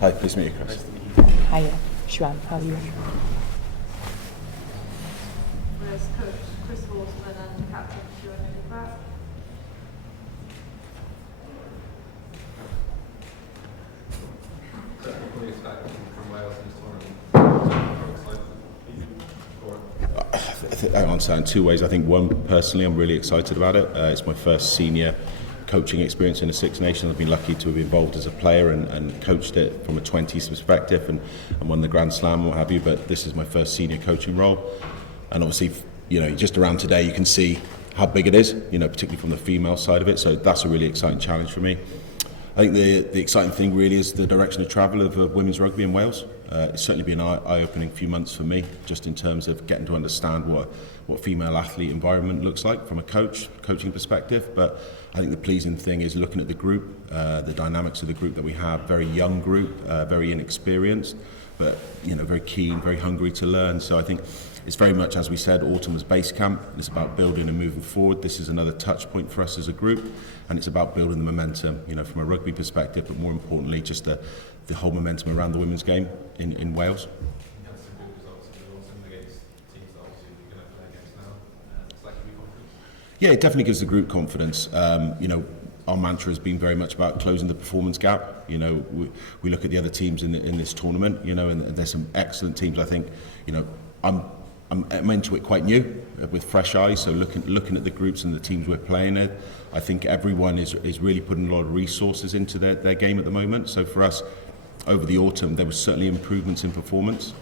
Hi, pleased to meet you, Chris. Hiya, Siwan, how are you? Whereas coach Chris Horsman and captain Siwan Lillicrap. What can we expect from Wales in this tournament? I answer that in two ways. I think one, personally, I'm really excited about it. It's my first senior coaching experience in the Six Nations. I've been lucky to have been involved as a player and coached it from a 20s perspective and won the Grand Slam and what have you, but this is my first senior coaching role. And obviously, just around today you can see how big it is, particularly from the female side of it, so that's a really exciting challenge for me. I think the exciting thing really is the direction of travel of women's rugby in Wales. It's certainly been an eye-opening few months for me, just in terms of getting to understand what female athlete environment looks like from a coaching perspective. But I think the pleasing thing is looking at the group, the dynamics of the group that we have. Very young group, very inexperienced, but very keen, very hungry to learn. So I think it's very much, as we said, autumn was base camp. It's about building and moving forward. This is another touch point for us as a group, and it's about building the momentum, from a rugby perspective, but more importantly, just the whole momentum around the women's game in Wales. That's some good results in the autumn against teams that obviously you're going to play against now. It's like confidence. Yeah, it definitely gives the group confidence. Our mantra has been very much about closing the performance gap. We look at the other teams in this tournament, and there's some excellent teams. I think, I'm into it quite new, with fresh eyes. So looking at the groups and the teams we're playing at, I think everyone is really putting a lot of resources into their game at the moment. So for us, over the autumn, there was certainly improvements in performance.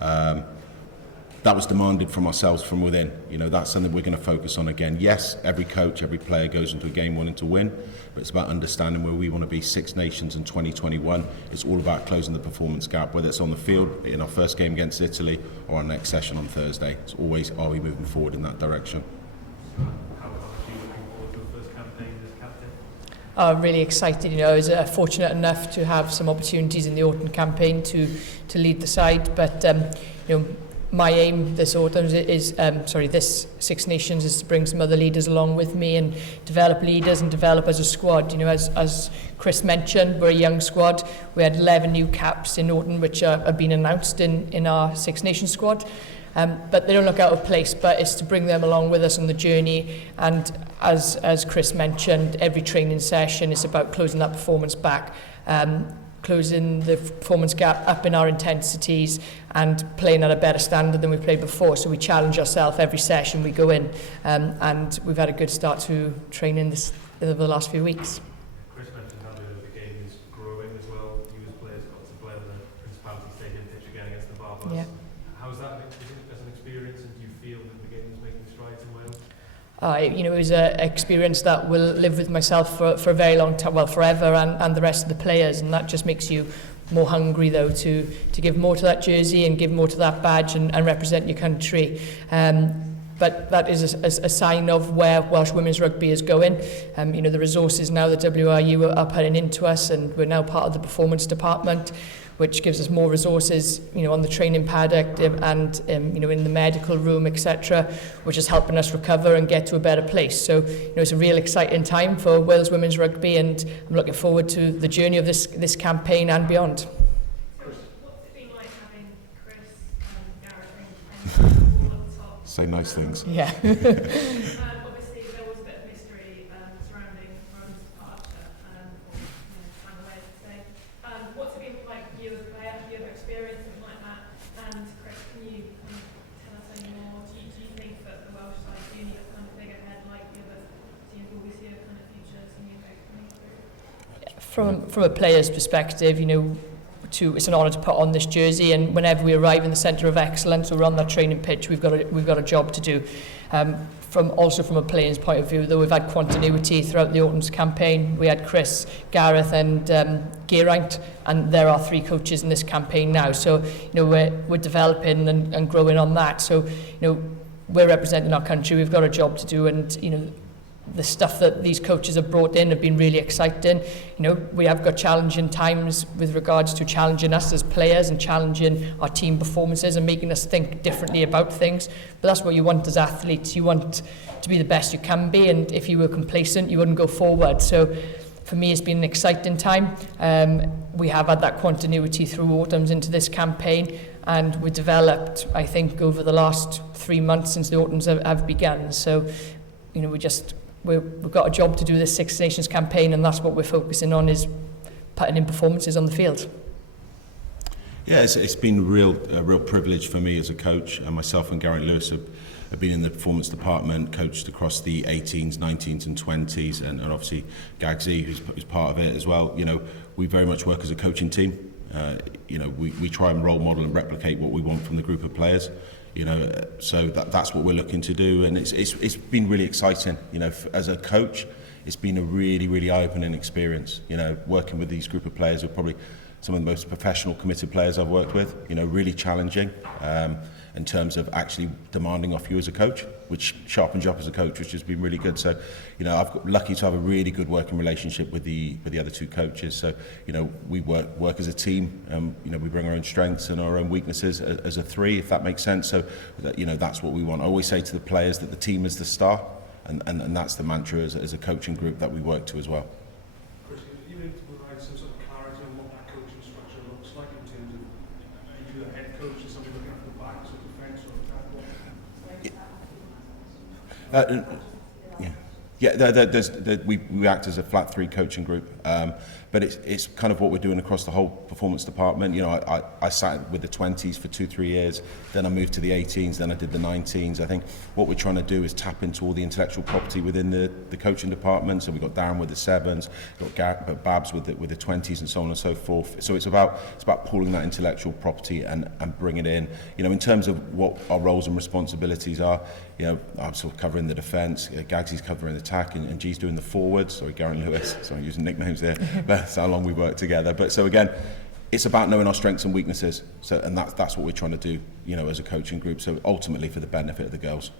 That was demanded from ourselves from within. That's something we're going to focus on again. Yes, every coach, every player goes into a game wanting to win, but it's about understanding where we want to be Six Nations in 2021. It's all about closing the performance gap, whether it's on the field in our first game against Italy or our next session on Thursday. It's always, are we moving forward in that direction? How are you looking forward to your first campaign as captain? I'm really excited. I was fortunate enough to have some opportunities in the autumn campaign to lead the side, but my aim this autumn this Six Nations is to bring some other leaders along with me and develop leaders and develop as a squad. As Chris mentioned, we're a young squad. We had 11 new caps in autumn, which have been announced in our Six Nations squad. But they don't look out of place, but it's to bring them along with us on the journey. And as Chris mentioned, every training session is about closing that performance back, closing the performance gap, upping our intensities and playing at a better standard than we played before. So we challenge ourselves every session we go in, and we've had a good start to training over the last few weeks. Chris mentioned how the game is growing as well. You as players got to play on the Principality Stadium pitch again against the Barbers. Yeah. How's that as an experience, and do you feel that the game is making strides in Wales? It was an experience that will live with myself for a very long time, well, forever, and the rest of the players, and that just makes you more hungry, though, to give more to that jersey and give more to that badge and represent your country. But that is a sign of where Welsh women's rugby is going. The resources now the WRU are putting into us, and we're now part of the performance department, which gives us more resources, on the training paddock and in the medical room, etc., which is helping us recover and get to a better place. So, it's a real exciting time for Wales women's rugby, and I'm looking forward to the journey of this campaign and beyond. So what's it been like having Chris and Gareth all at the top? Say nice things. Yeah. Obviously, there was a bit of mystery surrounding Rome's departure, or time away, let's say. What's it been like you as a player? Have you ever experienced something like that? And Chris, can you tell us any more? Do you think that the Welsh side do need a kind of bigger head like the other teams? Will we see a kind of future senior coach coming through? From a player's perspective, it's an honour to put on this jersey, and whenever we arrive in the centre of excellence or we're on that training pitch, we've got a job to do. From a player's point of view, though, we've had continuity throughout the autumn's campaign. We had Chris, Gareth and Geraint, and there are 3 coaches in this campaign now. So we're developing and growing on that. So we're representing our country. We've got a job to do, and the stuff that these coaches have brought in have been really exciting. We have got challenging times with regards to challenging us as players and challenging our team performances and making us think differently about things. But that's what you want as athletes. You want to be the best you can be, and if you were complacent, you wouldn't go forward. So for me, it's been an exciting time. We have had that continuity through autumns into this campaign, and we developed, I think, over the last 3 months since the autumns have begun. So, you know, we've got a job to do this Six Nations campaign, and that's what we're focusing on, is putting in performances on the field. Yeah, it's been a real privilege for me as a coach. Myself and Gary Lewis have been in the performance department, coached across the 18s, 19s and 20s, and obviously Gagsy, who's part of it as well. You know, we very much work as a coaching team. You know, we try and role model and replicate what we want from the group of players. You know, so that's what we're looking to do, and it's been really exciting. You know, as a coach, it's been a really eye-opening experience. You know, working with these group of players who are probably some of the most professional, committed players I've worked with. You know, really challenging in terms of actually demanding off you as a coach, which sharpens you up as a coach, which has been really good. So, you know, I've got lucky to have a really good working relationship with the other two coaches. So, you know, we work as a team. You know, we bring our own strengths and our own weaknesses as a three, if that makes sense. So, you know, that's what we want. I always say to the players that the team is the star, and that's the mantra as a coaching group that we work to as well. Chris, you need to provide some sort of clarity on what that coaching structure looks like in terms of, are you a head coach or somebody looking after the backs or defence or we act as a flat three coaching group, but it's kind of what we're doing across the whole performance department. You know, I sat with the 20s for 2-3 years, then I moved to the 18s, then I did the 19s. I think what we're trying to do is tap into all the intellectual property within the coaching department. So we've got Darren with the 7s, got Babs with the 20s, and so on and so forth. So it's about pulling that intellectual property and bringing it in. You know, in terms of what our roles and responsibilities are, you know, I'm sort of covering the defence, Gagsy's covering the attack, and G's doing the forwards. Sorry, Garen Lewis. So I'm using nicknames there. But that's how long we work together. But so again, it's about knowing our strengths and weaknesses. So, and that's what we're trying to do, you know, as a coaching group. So ultimately for the benefit of the girls.